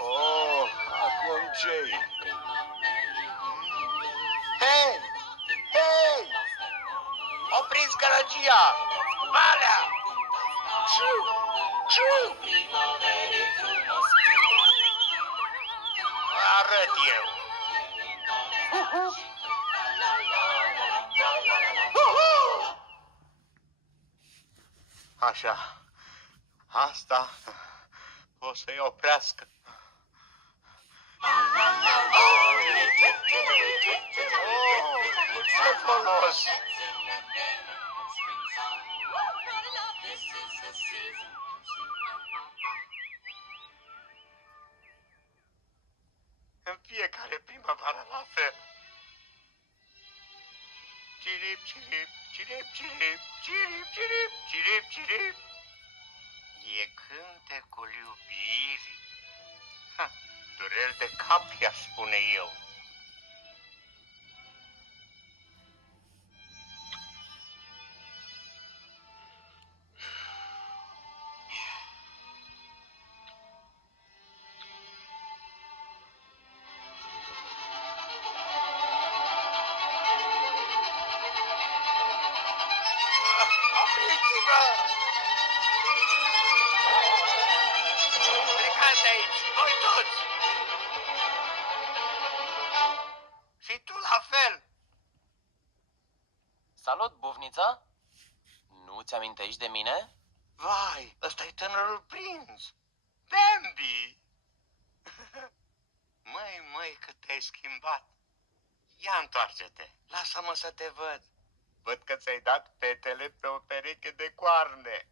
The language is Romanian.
Oh, acum ce-i? Hei! Hei! Opriți gălăgia! Valea! Ciu! Ciu! Arăt eu! Așa, asta o să-i oprească. Cu ce folos? În fiecare primăvară la fel. Cirip, cirip, cirip, cirip, cirip, cirip, cirip, cirip. E cântecul iubirii. Dureri de cap, i-aș spune eu. Opriți-vă! Plecați de aici, voi toți! Și tu la fel! Salut, bufnița! Nu ți amintești de mine? Vai, ăsta e tânărul prinț! Bambi! Măi, cât te-ai schimbat! Ia întoarce-te, lasă-mă să te văd. Văd că ți-ai dat petele pe o pereche de coarne.